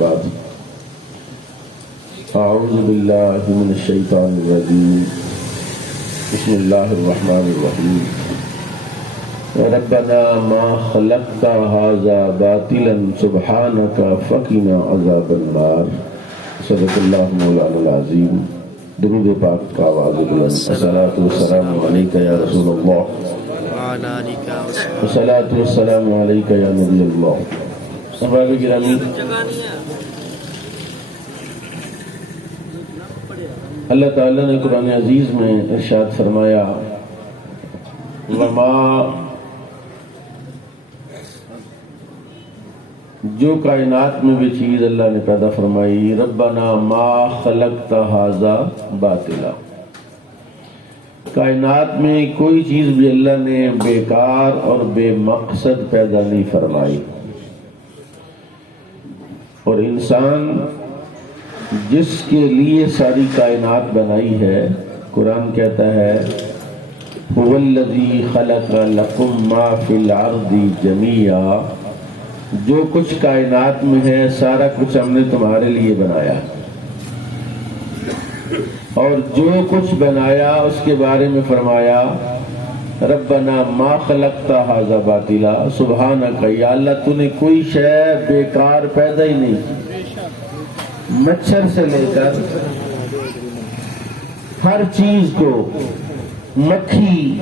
بعد اعوذ باللہ من الشیطان الرجیم بسم اللہ الرحمن الرحیم ربنا ما خلقت هذا باطلا سبحانك فقنا عذاب النار صدق اللہ مولانا العظیم درود پاک کا آواز بلند الصلاۃ والسلام علیک یا رسول اللہ الصلاۃ والسلام علیک یا نبی اللہ. احباب گرامی، اللہ تعالیٰ نے قرآن عزیز میں ارشاد فرمایا وما جو کائنات میں بھی چیز اللہ نے پیدا فرمائی ربنا ما خلقت ھذا باطلا، کائنات میں کوئی چیز بھی اللہ نے بیکار اور بے مقصد پیدا نہیں فرمائی. اور انسان جس کے لیے ساری کائنات بنائی ہے، قرآن کہتا ہے هو الذی خلق لکم ما فی الارض جمیعا، جو کچھ کائنات میں ہے سارا کچھ ہم نے تمہارے لیے بنایا، اور جو کچھ بنایا اس کے بارے میں فرمایا ربنا ما خلقت ھذا باطلا سبحانک، یا اللہ تو نے کوئی شے بیکار پیدا ہی نہیں. مچھر سے لے کر ہر چیز کو، مکھی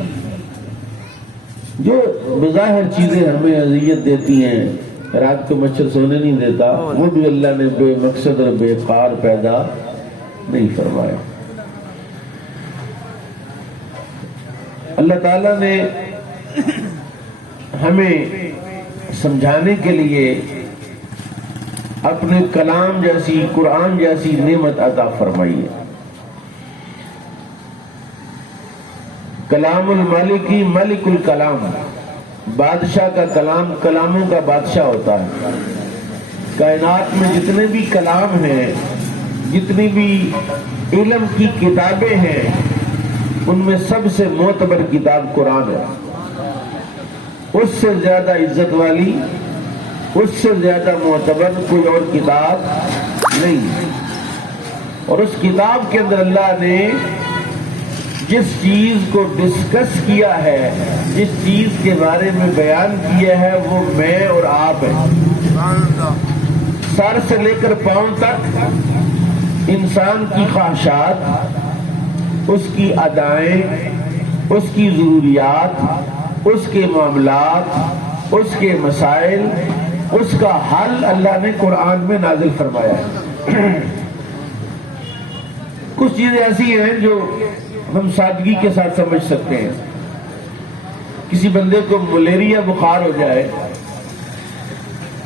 جو بظاہر چیزیں ہمیں اذیت دیتی ہیں، رات کو مچھر سونے نہیں دیتا، وہ بھی اللہ نے بے مقصد اور بیکار پیدا نہیں فرمایا. اللہ تعالیٰ نے ہمیں سمجھانے کے لیے اپنے کلام جیسی، قرآن جیسی نعمت عطا فرمائی ہے. کلام الملکی ملک الکلام، بادشاہ کا کلام کلاموں کا بادشاہ ہوتا ہے. کائنات میں جتنے بھی کلام ہیں، جتنی بھی علم کی کتابیں ہیں، ان میں سب سے معتبر کتاب قرآن ہے. اس سے زیادہ عزت والی، اس سے زیادہ معتبر کوئی اور کتاب نہیں. اور اس کتاب کے اندر اللہ نے جس چیز کو ڈسکس کیا ہے، جس چیز کے بارے میں بیان کیا ہے، وہ میں اور آپ ہیں. سر سے لے کر پاؤں تک انسان کی خواہشات، اس کی ادائیں، اس کی ضروریات، اس کے معاملات، اس کے مسائل، اس کا حل اللہ نے قرآن میں نازل فرمایا ہے. کچھ چیزیں ایسی ہیں جو ہم سادگی کے ساتھ سمجھ سکتے ہیں. کسی بندے کو ملیریا بخار ہو جائے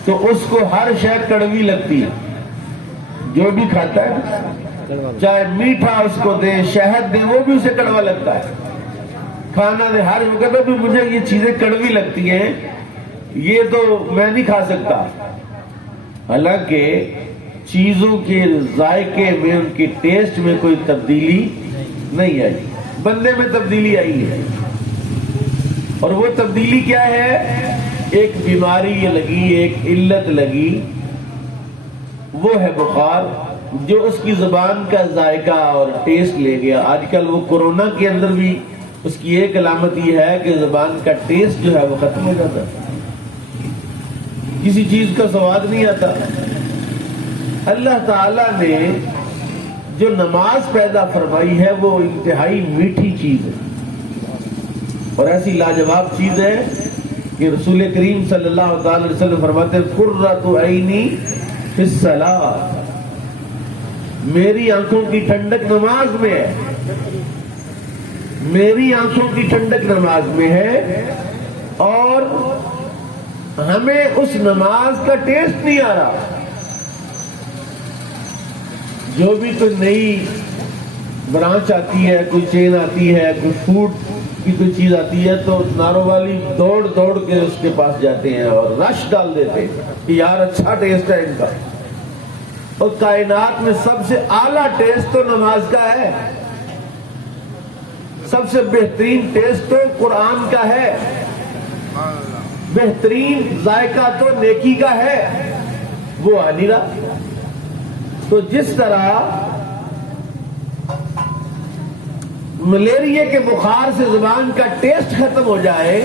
تو اس کو ہر شے کڑوی لگتی ہے، جو بھی کھاتا ہے چاہے میٹھا اس کو دے، شہد دے، وہ بھی اسے کڑوا لگتا ہے. کھانا دے، ہر وقت بھی مجھے یہ چیزیں کڑوی لگتی ہیں، یہ تو میں نہیں کھا سکتا. حالانکہ چیزوں کے ذائقے میں، ان کے ٹیسٹ میں کوئی تبدیلی نہیں آئی، بندے میں تبدیلی آئی ہے. اور وہ تبدیلی کیا ہے؟ ایک بیماری لگی، ایک علت لگی، وہ ہے بخار، جو اس کی زبان کا ذائقہ اور ٹیسٹ لے گیا. آج کل وہ کورونا کے اندر بھی اس کی ایک علامت یہ ہے کہ زبان کا ٹیسٹ جو ہے وہ ختم ہو جاتا ہے، کسی چیز کا سواد نہیں آتا. اللہ تعالیٰ نے جو نماز پیدا فرمائی ہے وہ انتہائی میٹھی چیز ہے، اور ایسی لاجواب چیز ہے کہ رسول کریم صلی اللہ تعالی وسلم فرماتے ہیں قرۃ عینی فی الصلاۃ، میری آنکھوں کی ٹھنڈک نماز میں ہے، میری آنکھوں کی ٹھنڈک نماز میں ہے. اور ہمیں اس نماز کا ٹیسٹ نہیں آ رہا. جو بھی کوئی نئی برانچ آتی ہے، کوئی چین آتی ہے، کوئی فوڈ کی کوئی چیز آتی ہے، تو ناروں والی دوڑ دوڑ کے اس کے پاس جاتے ہیں اور رش ڈال دیتے ہیں کہ یار اچھا ٹیسٹ ہے ان کا. اور کائنات میں سب سے اعلیٰ ٹیسٹ تو نماز کا ہے، سب سے بہترین ٹیسٹ تو قرآن کا ہے، بہترین ذائقہ تو نیکی کا ہے. وہ آ نہیں رہا. تو جس طرح ملیریا کے بخار سے زبان کا ٹیسٹ ختم ہو جائے،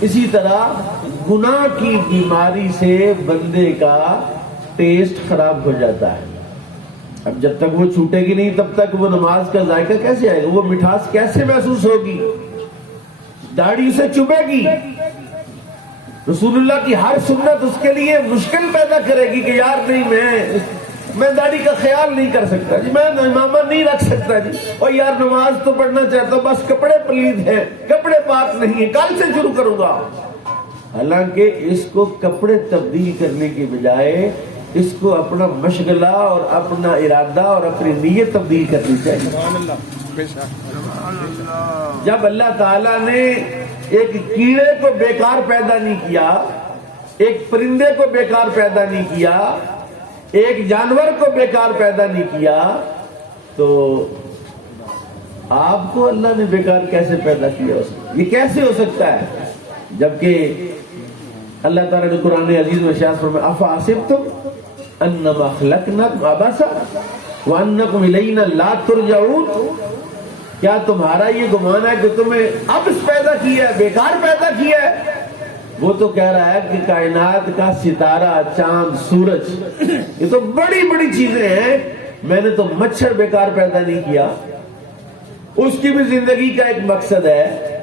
اسی طرح گناہ کی بیماری سے بندے کا ٹیسٹ خراب ہو جاتا ہے. اب جب تک وہ چھوٹے گی نہیں تب تک وہ نماز کا ذائقہ کیسے آئے گا، وہ مٹھاس کیسے محسوس ہوگی، داڑھی اسے چبھے گی. رسول اللہ کی ہر سنت اس کے لیے مشکل پیدا کرے گی کہ یار نہیں، میں داڑھی کا خیال نہیں کر سکتا جی، میں امامہ نہیں رکھ سکتا جی، اور یار نماز تو پڑھنا چاہتا ہوں، بس کپڑے پلید ہیں، کپڑے پاک نہیں ہیں، کل سے شروع کروں گا. حالانکہ اس کو کپڑے تبدیل کرنے کی بجائے اس کو اپنا مشغلہ اور اپنا ارادہ اور اپنی نیت تبدیل کرنی چاہیے. جب اللہ تعالیٰ نے ایک کیڑے کو بیکار پیدا نہیں کیا، ایک پرندے کو بیکار پیدا نہیں کیا، ایک جانور کو بیکار پیدا نہیں کیا، تو آپ کو اللہ نے بیکار کیسے پیدا کیا؟ یہ کیسے ہو سکتا ہے؟ جبکہ اللہ تعالیٰ نے قرآن عزیز میں ارشاد فرمایا افحسبتم انما خلقناکم عبثا وانکم الینا لا ترجعون. کیا تمہارا یہ گمان ہے کہ تمہیں عبث پیدا کیا ہے، بیکار پیدا کیا ہے؟ وہ تو کہہ رہا ہے کہ کائنات کا ستارہ، چاند، سورج، یہ تو بڑی بڑی چیزیں ہیں، میں نے تو مچھر بیکار پیدا نہیں کیا، اس کی بھی زندگی کا ایک مقصد ہے.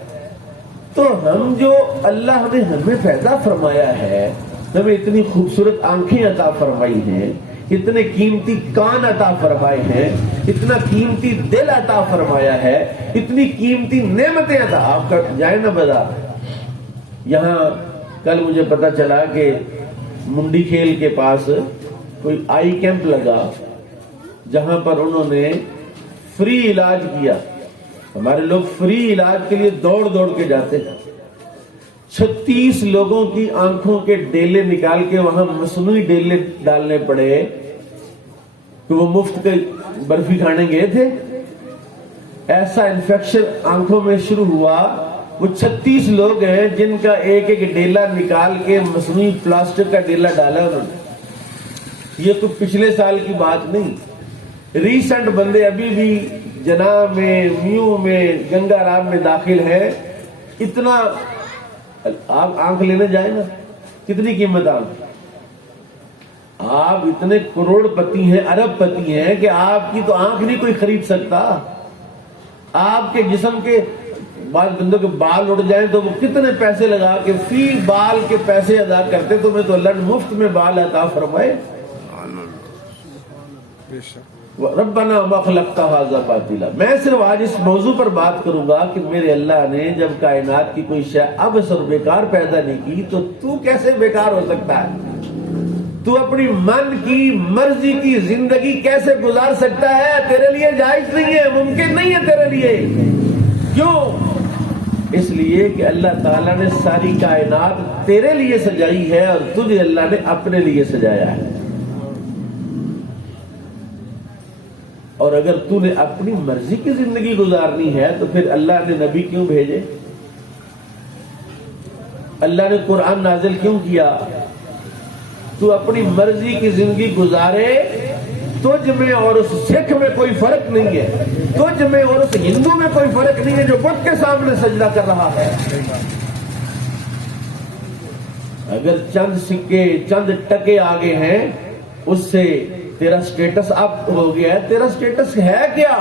تو ہم جو اللہ نے ہمیں پیدا فرمایا ہے، ہمیں اتنی خوبصورت آنکھیں عطا فرمائی ہیں، اتنے قیمتی کان عطا فرمائے ہیں، اتنا قیمتی دل عطا فرمایا ہے، اتنی قیمتی نعمتیں عطا. آپ کا جائے نا بازار، یہاں کل مجھے پتا چلا کہ منڈی کھیل کے پاس کوئی آئی کیمپ لگا جہاں پر انہوں نے فری علاج کیا. ہمارے لوگ فری علاج کے لیے دوڑ دوڑ کے جاتے ہیں. 36 لوگوں کی آنکھوں کے ڈیلے نکال کے وہاں مصنوعی ڈیلے ڈالنے پڑے کہ وہ مفت کے برفی کھانے گئے تھے. ایسا انفیکشن آنکھوں میں شروع ہوا. وہ 36 لوگ ہیں جن کا ایک ایک ڈیلا نکال کے مصنوعی پلاسٹک کا ڈیلا ڈالا انہوں نے. یہ تو پچھلے سال کی بات نہیں، ریسنٹ بندے ابھی بھی جنا میں، میو میں، گنگا رام میں داخل ہے. اتنا آپ آنکھ لینے جائیں نا، کتنی قیمت آپ اتنے کروڑ پتی ہیں، ارب پتی ہیں کہ آپ کی تو آنکھ نہیں کوئی خرید سکتا. آپ کے جسم کے بعض بندوں کے بال اڑ جائیں تو وہ کتنے پیسے لگا کے فی بال کے پیسے ادا کرتے، تو میں تو اللہ نے مفت میں بال عطا فرمائے. ربنا ما خلقت هذا باطلا. میں صرف آج اس موضوع پر بات کروں گا کہ میرے اللہ نے جب کائنات کی کوئی شے عبث اور بیکار پیدا نہیں کی تو تو کیسے بیکار ہو سکتا ہے؟ تو اپنی من کی مرضی کی زندگی کیسے گزار سکتا ہے؟ تیرے لیے جائز نہیں ہے، ممکن نہیں ہے تیرے لیے. کیوں؟ اس لیے کہ اللہ تعالیٰ نے ساری کائنات تیرے لیے سجائی ہے اور تجھے اللہ نے اپنے لیے سجایا ہے. اور اگر تو نے اپنی مرضی کی زندگی گزارنی ہے تو پھر اللہ نے نبی کیوں بھیجے؟ اللہ نے قرآن نازل کیوں کیا؟ تو اپنی مرضی کی زندگی گزارے. تجھ میں اور اس سکھ میں کوئی فرق نہیں ہے، تجھ میں اور اس ہندو میں کوئی فرق نہیں ہے جو بت کے سامنے سجدہ کر رہا ہے. اگر چند سکے، چند ٹکے آگے ہیں، اس سے تیرا سٹیٹس اپ ہو گیا ہے. تیرا سٹیٹس ہے کیا؟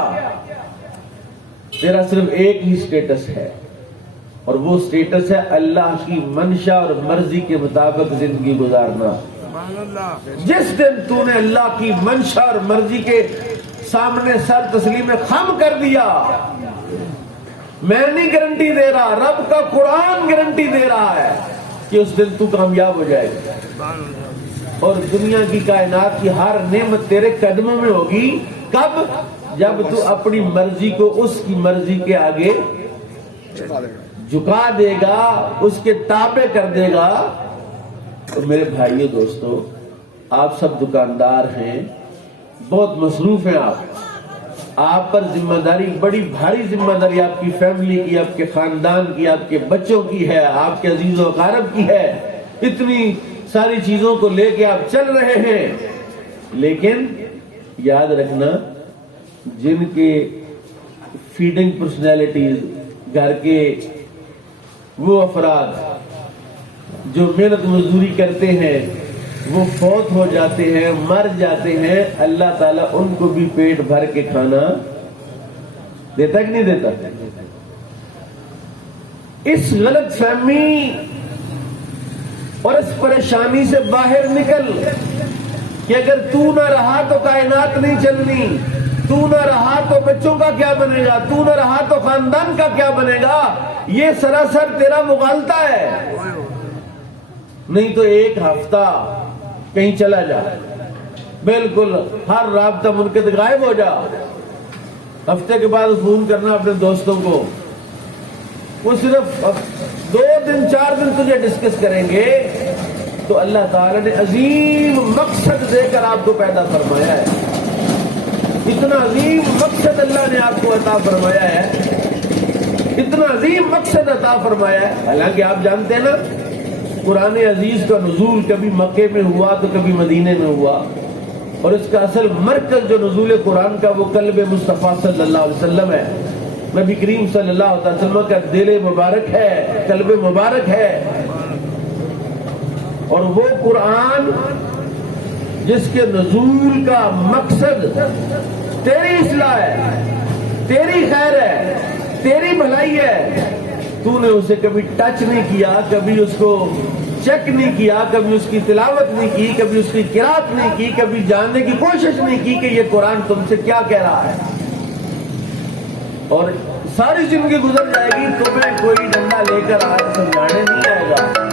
تیرا صرف ایک ہی سٹیٹس ہے، اور وہ سٹیٹس ہے اللہ کی منشا اور مرضی کے مطابق زندگی گزارنا. جس دن تو نے اللہ کی منشا اور مرضی کے سامنے سر تسلیم خم کر دیا، میں نہیں گارنٹی دے رہا، رب کا قرآن گارنٹی دے رہا ہے کہ اس دن تو کامیاب ہو جائے گا اور دنیا کی کائنات کی ہر نعمت تیرے قدموں میں ہوگی. کب؟ جب تو اپنی مرضی کو اس کی مرضی کے آگے جھکا دے گا، اس کے تابع کر دے گا. تو میرے بھائیو دوستو، آپ سب دکاندار ہیں، بہت مصروف ہیں. آپ پر ذمہ داری، بڑی بھاری ذمہ داری آپ کی فیملی کی، آپ کے خاندان کی، آپ کے بچوں کی ہے، آپ کے عزیز و اقارب کی ہے. اتنی ساری چیزوں کو لے کے آپ چل رہے ہیں، لیکن یاد رکھنا جن کے فیڈنگ پرسنالٹیز، گھر کے وہ افراد جو محنت مزدوری کرتے ہیں وہ فوت ہو جاتے ہیں، مر جاتے ہیں، اللہ تعالیٰ ان کو بھی پیٹ بھر کے کھانا دیتا کہ نہیں دیتا؟ اس غلط فہمی اور اس پریشانی سے باہر نکل کہ اگر تو نہ رہا تو کائنات نہیں چلنی، تو نہ رہا تو بچوں کا کیا بنے گا، تو نہ رہا تو خاندان کا کیا بنے گا، یہ سراسر تیرا مغالطہ ہے۔ نہیں تو ایک ہفتہ کہیں چلا جا، بالکل ہر رابطہ منقطع غائب ہو جا، ہفتے کے بعد فون کرنا اپنے دوستوں کو، وہ صرف 2 دن 4 دن تجھے ڈسکس کریں گے، تو اللہ تعالی نے عظیم مقصد دے کر آپ کو پیدا فرمایا ہے، اتنا عظیم مقصد اللہ نے آپ کو عطا فرمایا ہے، اتنا عظیم مقصد عطا فرمایا ہے۔ حالانکہ آپ جانتے ہیں نا قرآن عزیز کا نزول کبھی مکے میں ہوا تو کبھی مدینے میں ہوا، اور اس کا اصل مرکز جو نزول قرآن کا وہ قلب مصطفیٰ صلی اللہ علیہ وسلم ہے، نبی کریم صلی اللہ علیہ وسلم کا دل مبارک ہے، قلب مبارک ہے، اور وہ قرآن جس کے نزول کا مقصد تیری اصلاح ہے، تیری خیر ہے، تیری بھلائی ہے، تو نے اسے کبھی ٹچ نہیں کیا، کبھی اس کو چیک نہیں کیا، کبھی اس کی تلاوت نہیں کی، کبھی اس کی قرات نہیں کی، کبھی جاننے کی کوشش نہیں کی کہ یہ قرآن تم سے کیا کہہ رہا ہے، اور ساری زندگی گزر جائے گی، تمہیں کوئی ڈنڈا لے کر آج سمجھانے نہیں آئے گا۔